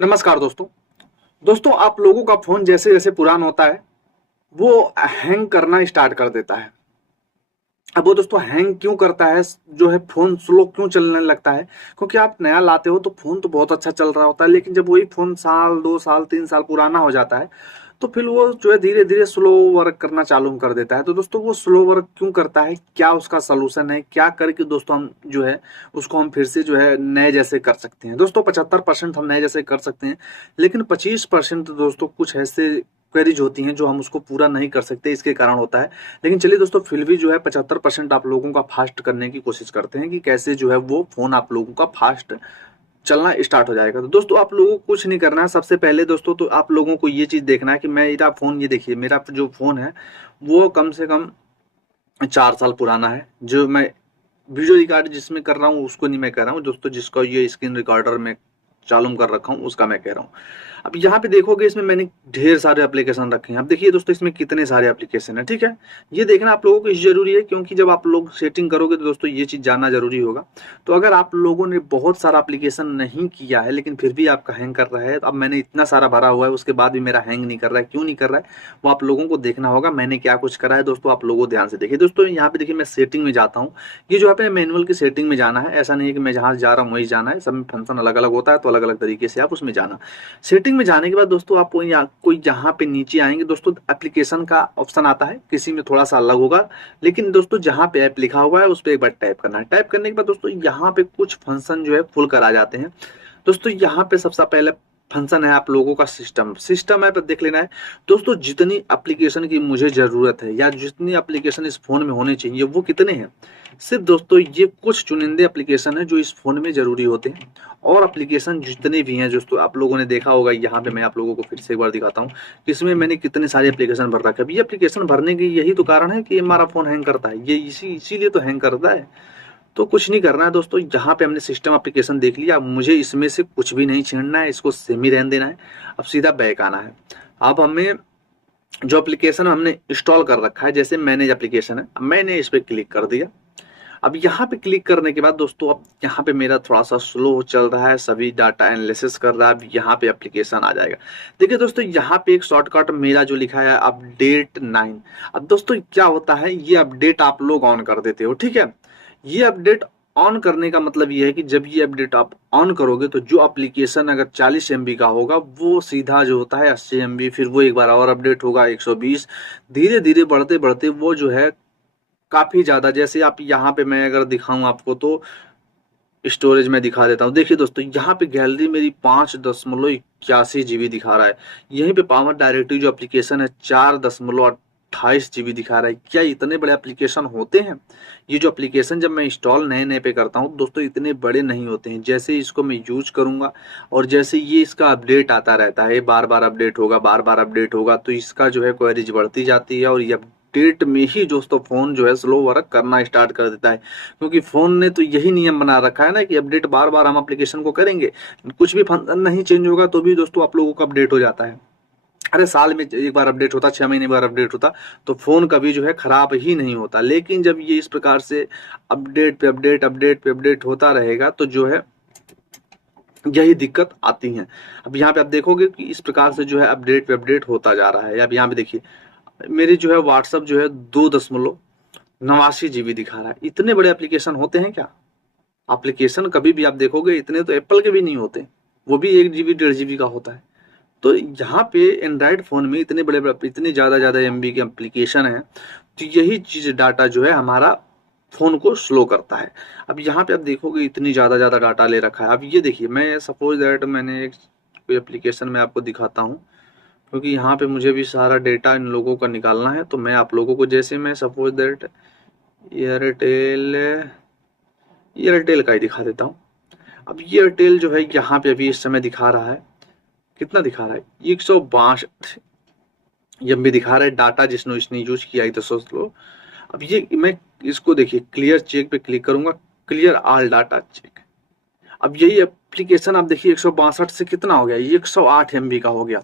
नमस्कार दोस्तों आप लोगों का फोन जैसे जैसे पुराना होता है वो हैंग करना स्टार्ट कर देता है। अब वो दोस्तों हैंग क्यों करता है, जो है फोन स्लो क्यों चलने लगता है? क्योंकि आप नया लाते हो तो फोन तो बहुत अच्छा चल रहा होता है, लेकिन जब वही फोन साल 2 साल 3 साल पुराना हो जाता है तो फिर वो जो है धीरे धीरे स्लो वर्क करना चालू कर देता है। तो दोस्तों वो स्लो वर्क क्यों करता है, क्या उसका सोल्यूशन है, क्या करके दोस्तों हम जो है उसको हम फिर से जो है नए जैसे कर सकते हैं? दोस्तों 75% हम नए जैसे कर सकते हैं, लेकिन 25% दोस्तों कुछ ऐसे क्वेरीज होती हैं जो हम उसको पूरा नहीं कर सकते, इसके कारण होता है। लेकिन चलिए दोस्तों, फिर भी जो है 75% आप लोगों का फास्ट करने की कोशिश करते हैं कि कैसे जो है वो फोन आप लोगों का फास्ट चलना स्टार्ट हो जाएगा। तो दोस्तों आप लोगों को कुछ नहीं करना है। सबसे पहले दोस्तों तो आप लोगों को ये चीज देखना है कि मेरा फोन, ये देखिए मेरा जो फोन है वो कम से कम 4 साल पुराना है। जो मैं वीडियो रिकॉर्ड जिसमें कर रहा हूँ उसको नहीं मैं कह रहा हूँ दोस्तों, जिसका ये स्क्रीन रिकॉर्डर में चालू कर रखा हूँ उसका मैं कह रहा हूँ। अब यहाँ पे देखोगे इसमें मैंने ढेर सारे एप्लीकेशन रखे हैं। अब देखिए दोस्तों इसमें कितने सारे एप्लीकेशन है, ठीक है। ये देखना आप लोगों को इस जरूरी है, क्योंकि जब आप लोग सेटिंग करोगे तो दोस्तों ये चीज जानना जरूरी होगा। तो अगर आप लोगों ने बहुत सारा एप्लीकेशन नहीं किया है लेकिन फिर भी आपका हैंग कर रहा है, अब मैंने इतना सारा भरा हुआ है उसके बाद भी मेरा हैंग नहीं कर रहा है, क्यों नहीं कर रहा है वो आप लोगों को देखना होगा। मैंने क्या कुछ करा है दोस्तों, आप लोगों ध्यान से देखिए। दोस्तों यहाँ पे देखिए मैं सेटिंग में जाता हूँ। ये जो है मैनुअल की सेटिंग में जाना है, ऐसा नहीं है कि मैं जहाँ जा रहा हूँ वही जाना है। सब में फंक्शन अलग अलग होता है तो अलग अलग तरीके से आप उसमें जाना। सेटिंग में जाने के बाद दोस्तों आप कोई यहाँ पे नीचे आएंगे दोस्तों, एप्लीकेशन का ऑप्शन आता है, किसी में थोड़ा सा अलग होगा, लेकिन दोस्तों जहाँ पे ऐप लिखा हुआ है उस पर एक बार टाइप करना है। टाइप करने के बाद दोस्तों यहाँ पे कुछ फंक्शन जो है फुल कर आ जाते हैं। दोस्तों यहाँ पे सबसे पहले फंक्शन है आप लोगों का सिस्टम ऐप देख लेना है। दोस्तों जितनी एप्लीकेशन की मुझे जरूरत है या जितनी एप्लीकेशन इस फोन में होने चाहिए वो कितने हैं, सिर्फ दोस्तों ये कुछ चुनिंदे एप्लीकेशन है जो इस फोन में जरूरी होते हैं। और एप्लीकेशन जितने भी हैं दोस्तों आप लोगों ने देखा होगा, यहाँ पे मैं आप लोगों को फिर से एक बार दिखाता हूँ कि इसमें मैंने कितने सारे एप्लीकेशन भर रखे हैं। ये एप्लीकेशन भरने की यही तो कारण है कि हमारा फोन हैंग करता है, ये इसीलिए तो हैंग करता है। तो कुछ नहीं करना है दोस्तों, यहाँ पे हमने सिस्टम एप्लीकेशन देख लिया। अब मुझे इसमें से कुछ भी नहीं छेड़ना है, इसको सेम ही रहने देना है। अब सीधा बैक आना है। अब हमें जो एप्लीकेशन हमने इंस्टॉल कर रखा है, जैसे मैनेज एप्लीकेशन है, मैंने इस पर क्लिक कर दिया। अब यहाँ पे क्लिक करने के बाद दोस्तों अब यहाँ पे मेरा थोड़ा सा स्लो चल रहा है, सभी डाटा एनालिसिस कर रहा है। अब यहाँ पे एप्लीकेशन आ जाएगा। देखिए दोस्तों यहाँ पे एक शॉर्टकट मेरा जो लिखा है अपडेट 9। अब दोस्तों क्या होता है, ये अपडेट आप लोग ऑन कर देते हो, ठीक है। ये अपडेट ऑन करने का मतलब ये है कि जब ये अपडेट आप ऑन करोगे तो जो एप्लीकेशन अगर 40 MB का होगा वो सीधा जो होता है 80 MB, फिर वो एक बार और अपडेट होगा 120, धीरे धीरे बढ़ते बढ़ते वो जो है काफी ज्यादा। जैसे आप यहाँ पे मैं अगर दिखाऊं आपको तो स्टोरेज में दिखा देता हूँ। देखिए दोस्तों यहाँ पे गैलरी मेरी 5.81 GB दिखा रहा है। यहीं पे पावर डायरेक्टिव जो एप्लीकेशन है 4.28 GB दिखा रहा है। क्या इतने बड़े एप्लीकेशन होते हैं? ये जो एप्लीकेशन जब मैं इंस्टॉल नए नए पे करता हूँ दोस्तों इतने बड़े नहीं होते हैं। जैसे इसको मैं यूज करूंगा और जैसे ये इसका अपडेट आता रहता है, बार बार अपडेट होगा, बार बार अपडेट होगा, तो इसका जो है क्वेरीज बढ़ती जाती है और ये अपडेट में ही दोस्तों फोन जो है स्लो वर्क करना स्टार्ट कर देता है। क्योंकि फोन ने तो यही नियम बना रखा है ना कि अपडेट बार बार हम एप्लीकेशन को करेंगे, कुछ भी फंक्शन नहीं चेंज होगा तो भी दोस्तों आप लोगों का अपडेट हो जाता है। अरे साल में एक बार अपडेट होता, 6 महीने बार अपडेट होता, तो फोन कभी जो है खराब ही नहीं होता। लेकिन जब ये इस प्रकार से अपडेट पे अपडेट, अपडेट पे अपडेट होता रहेगा तो जो है यही दिक्कत आती है। अब यहाँ पे आप देखोगे कि इस प्रकार से जो है अपडेट पे अपडेट होता जा रहा है। अब यहाँ पे देखिए मेरी जो है व्हाट्सअप जो है 2.89 GB दिखा रहा है। इतने बड़े एप्लीकेशन होते हैं क्या? एप्लीकेशन कभी भी आप देखोगे इतने तो एप्पल के भी नहीं होते, वो भी 1 GB 1.5 GB का होता है। तो यहाँ पे एंड्रॉइड फोन में इतने बड़े इतने ज्यादा MB के एप्लीकेशन है, तो यही चीज डाटा जो है हमारा फोन को स्लो करता है। अब यहाँ पे आप देखोगे इतनी ज्यादा डाटा ले रखा है। अब ये देखिए मैं सपोज दैट मैंने एक कोई एप्लीकेशन में आपको दिखाता हूँ, क्योंकि यहाँ पे मुझे भी सारा डेटा इन लोगों का निकालना है। तो मैं आप लोगों को, जैसे मैं सपोज दैट एयरटेल एयरटेल का ही दिखा देता हूँ। अब एयरटेल जो है यहाँ पे अभी इस समय दिखा रहा है, कितना दिखा रहा है, 162 MB दिखा रहा है डाटा, जिसने इसने यूज किया है तो सोच लो। अब ये मैं इसको देखिए क्लियर चेक पे क्लिक करूंगा, क्लियर ऑल डाटा चेक। अब यही एप्लीकेशन आप देखिए 162 से कितना हो गया, 108 MB का हो गया,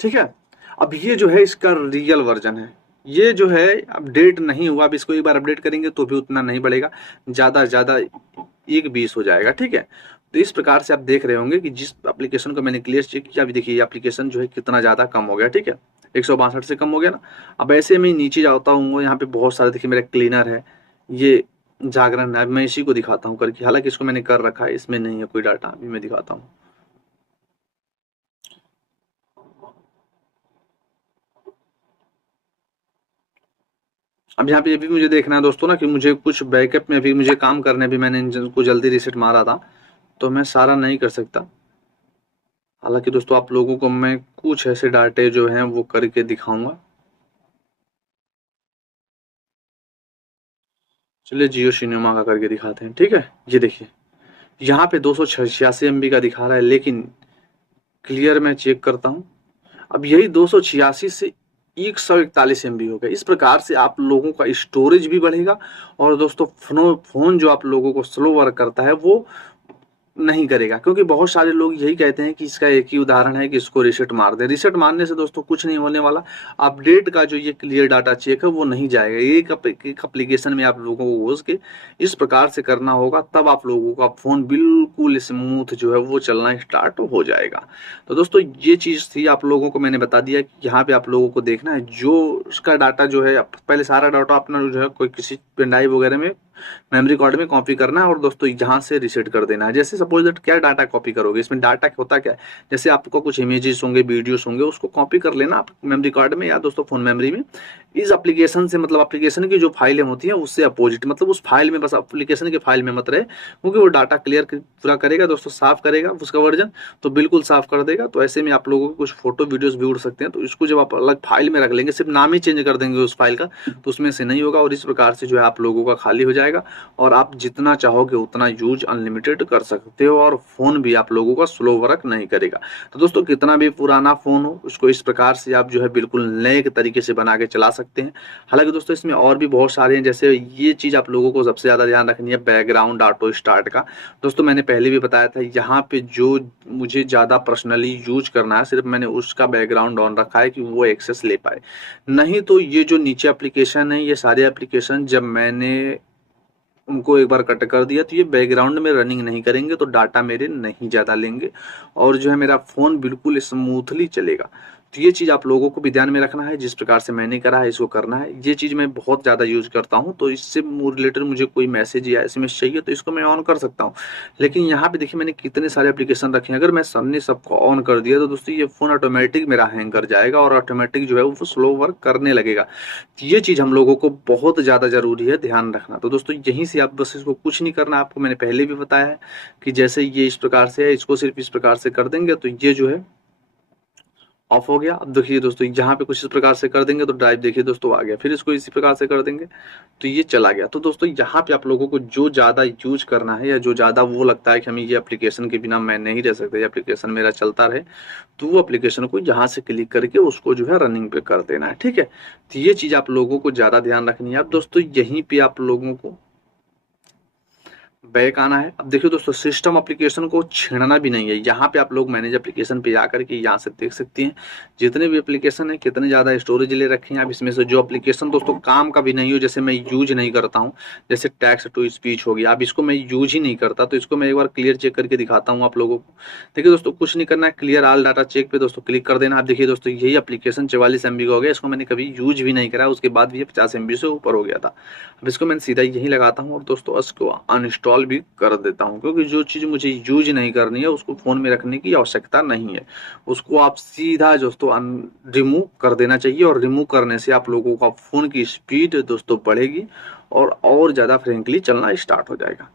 ठीक है। अब ये जो है इसका रियल वर्जन है। ये जो है अपडेट नहीं हुआ, अब इसको एक बार अपडेट करेंगे तो भी उतना नहीं बढ़ेगा, ज्यादा 1.20 हो जाएगा, ठीक है। तो इस प्रकार से आप देख रहे होंगे कि जिस एप्लीकेशन को मैंने क्लियर चेक किया, अभी देखिए ये एप्लीकेशन जो है कितना ज़्यादा कम हो गया, ठीक है, 162 से कम हो गया ना। अब ऐसे में नीचे जाता हूँ, यहाँ पे बहुत सारे देखिए मेरा क्लीनर है, ये जागरण है, मैं इसी को दिखाता हूँ करके, हालांकि इसको मैंने कर रखा है, इसमें नहीं है कोई डाटा, अभी मैं दिखाता हूँ। अब यहाँ पे ये भी मुझे देखना है दोस्तों ना कि मुझे कुछ बैकअप में अभी मुझे काम करने, भी मैंने इंजन को जल्दी रीसेट मारा था, तो मैं सारा नहीं कर सकता। हालांकि दोस्तों आप लोगों को मैं कुछ ऐसे डाटे जो हैं वो करके दिखाऊंगा। चलिए जियो सिनेमा का करके दिखाते हैं, ठीक है। ये देखिए यहाँ पे 286 MB का दिखा रहा है, लेकिन क्लियर मैं चेक करता हूँ, अब यही 286 से 141 MB हो गया। इस प्रकार से आप लोगों का स्टोरेज भी बढ़ेगा, और दोस्तों फोन जो आप लोगों को स्लो वर्क करता है वो नहीं करेगा, क्योंकि बहुत सारे लोग यही कहते हैं कि इसका एक ही उदाहरण है कि इसको रीसेट मार दें। रीसेट मारने से दोस्तों कुछ नहीं होने वाला, अपडेट का जो ये क्लियर डाटा चेक है वो नहीं जाएगा। एक एप्लीकेशन में आप लोगों को घुस के इस प्रकार से करना होगा, तब आप लोगों का फोन बिल्कुल स्मूथ जो है वो चलना स्टार्ट हो जाएगा। तो दोस्तों ये चीज़ थी, आप लोगों को मैंने बता दिया कि यहाँ पे आप लोगों को देखना है जो उसका डाटा जो है, पहले सारा डाटा अपना जो है कोई किसी पेन ड्राइव वगैरह में, मेमोरी कार्ड में कॉपी करना है, और दोस्तों यहाँ से रीसेट कर देना है। जैसे सपोज दैट क्या डाटा कॉपी करोगे, इसमें डाटा होता क्या है, जैसे आपको कुछ इमेजेस होंगे, वीडियोस होंगे, उसको कॉपी कर लेना आप मेमोरी कार्ड में या दोस्तों फोन मेमोरी में, इस एप्लीकेशन से, मतलब एप्लीकेशन की जो फाइलें होती हैं उससे अपोजिट, मतलब उस फाइल में, बस एप्लीकेशन के फाइल में मत रहे, क्योंकि वो डाटा क्लियर पूरा करेगा दोस्तों, साफ करेगा उसका वर्जन, तो बिल्कुल साफ कर देगा। तो ऐसे में आप लोगों को कुछ फोटो वीडियोस भी उड़ सकते हैं, तो इसको जब आप अलग फाइल में रख लेंगे, सिर्फ नाम ही चेंज कर देंगे उस फाइल का, तो उसमें से नहीं होगा, और इस प्रकार से जो है आप लोगों का खाली हो जाएगा, और आप जितना चाहोगे उतना यूज अनलिमिटेड कर सकते हो, और फोन भी आप लोगों का स्लो वर्क नहीं करेगा। तो दोस्तों कितना भी पुराना फोन हो, उसको इस प्रकार से आप जो है बिल्कुल नए तरीके से बना के चला सकते हैं। हालांकि दोस्तों इसमें और भी बहुत सारे हैं, जैसे ये चीज आप लोगों को सबसे ज्यादा ध्यान रखनी है, बैकग्राउंड ऑटो स्टार्ट का। दोस्तों मैंने पहले भी बताया था, यहाँ पे जो मुझे ज्यादा पर्सनली यूज करना है, सिर्फ मैंने उसका बैकग्राउंड ऑन रखा है कि वो एक्सेस ले पाए, नहीं तो ये जो नीचे एप्लीकेशन है, ये सारे एप्लीकेशन जब मैंने उनको एक बार कट कर दिया, तो ये बैकग्राउंड में रनिंग नहीं करेंगे, तो डाटा मेरे नहीं ज़्यादा लेंगे, और जो है मेरा फ़ोन बिल्कुल स्मूथली चलेगा। तो ये चीज़ आप लोगों को भी ध्यान में रखना है, जिस प्रकार से मैंने करा है इसको करना है। ये चीज़ मैं बहुत ज़्यादा यूज़ करता हूँ, तो इससे रिलेटेड मुझे कोई मैसेज या एसएमएस चाहिए तो इसको मैं ऑन कर सकता हूँ। लेकिन यहाँ पे देखिए मैंने कितने सारे एप्लीकेशन रखे हैं, अगर मैं सबने सबको ऑन कर दिया तो दोस्तों ये फ़ोन ऑटोमेटिक मेरा हैंग कर जाएगा, और ऑटोमेटिक जो है वो स्लो वर्क करने लगेगा। ये चीज़ हम लोगों को बहुत ज़्यादा ज़रूरी है ध्यान रखना। तो दोस्तों यहीं से आप बस इसको कुछ नहीं करना, आपको मैंने पहले भी बताया है कि जैसे ये इस प्रकार से है, इसको सिर्फ इस प्रकार से कर देंगे तो ये जो है ऑफ हो गया। अब देखिए दोस्तों यहाँ पे कुछ इस प्रकार से कर देंगे तो ड्राइव देखिए दोस्तों आ गया, फिर इसको इसी प्रकार से कर देंगे तो ये चला गया। तो दोस्तों यहाँ पे आप लोगों को जो ज़्यादा यूज करना है, या जो ज़्यादा वो लगता है कि हमें ये एप्लीकेशन के बिना मैं नहीं रह सकता, ये एप्लीकेशन मेरा चलता रहे, तो वो एप्लीकेशन को यहाँ से क्लिक करके उसको जो है रनिंग पे कर देना है, ठीक है। तो ये चीज़ आप लोगों को ज़्यादा ध्यान रखनी है। अब दोस्तों यहीं पे आप लोगों को बैक आना है। अब देखिए दोस्तों सिस्टम एप्लीकेशन को छेड़ना भी नहीं है, यहाँ पे आप लोग मैनेज एप्लीकेशन पे आकर के यहाँ से देख सकते हैं जितने भी एप्लीकेशन है कितने ज़्यादा स्टोरेज ले रखे हैं। अब इसमें से जो एप्लीकेशन दोस्तों काम का भी नहीं हो, जैसे मैं यूज नहीं करता हूँ, जैसे टेक्स्ट टू स्पीच हो गया, अब इसको मैं यूज ही नहीं करता, तो इसको मैं एक बार क्लियर चेक करके दिखाता हूँ आप लोगों को। देखिए दोस्तों कुछ नहीं करना है, क्लियर ऑल डाटा चेक पे दोस्तों क्लिक कर देना। आप देखिए दोस्तों यही एप्लीकेशन 44 MB का हो गया, इसको मैंने कभी यूज भी नहीं करा, उसके बाद भी ये 50 MB से ऊपर हो गया था। अब इसको मैं सीधा यही लगाता हूँ और दोस्तों इसको अनइंस्टॉल भी कर देता हूँ, क्योंकि जो चीज़ मुझे यूज नहीं करनी है उसको फ़ोन में रखने की आवश्यकता नहीं है, उसको आप सीधा दोस्तों रिमूव कर देना चाहिए। और रिमूव करने से आप लोगों का फ़ोन की स्पीड दोस्तों बढ़ेगी और ज़्यादा फ्रेंकली चलना स्टार्ट हो जाएगा।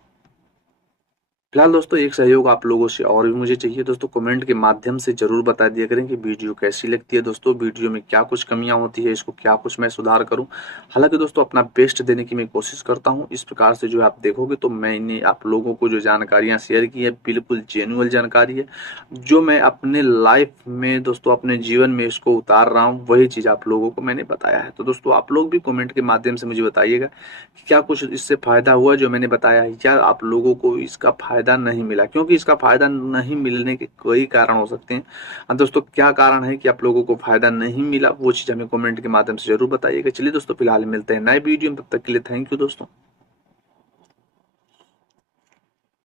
फिलहाल दोस्तों एक सहयोग आप लोगों से और भी मुझे चाहिए दोस्तों, कमेंट के माध्यम से जरूर बता दिया करें कि वीडियो कैसी लगती है दोस्तों, वीडियो में क्या कुछ कमियां होती है, इसको क्या कुछ मैं सुधार करूं। हालांकि दोस्तों अपना बेस्ट देने की मैं कोशिश करता हूं। इस प्रकार से जो आप देखोगे तो मैंने आप लोगों को जो जानकारियां शेयर की है बिल्कुल जेन्युइन जानकारी है, जो मैं अपने लाइफ में दोस्तों अपने जीवन में इसको उतार रहा हूँ, वही चीज़ आप लोगों को मैंने बताया है। तो दोस्तों आप लोग भी कमेंट के माध्यम से मुझे बताइएगा कि क्या कुछ इससे फायदा हुआ जो मैंने बताया है, या आप लोगों को इसका फायदा नहीं मिला, क्योंकि इसका फायदा नहीं मिलने के कई कारण हो सकते हैं। अब दोस्तों क्या कारण है कि आप लोगों को फायदा नहीं मिला, वो चीज़ हमें कमेंट के माध्यम से जरूर बताइएगा। चलिए दोस्तों फिलहाल मिलते हैं नए वीडियो में, तब तक के लिए थैंक यू दोस्तों।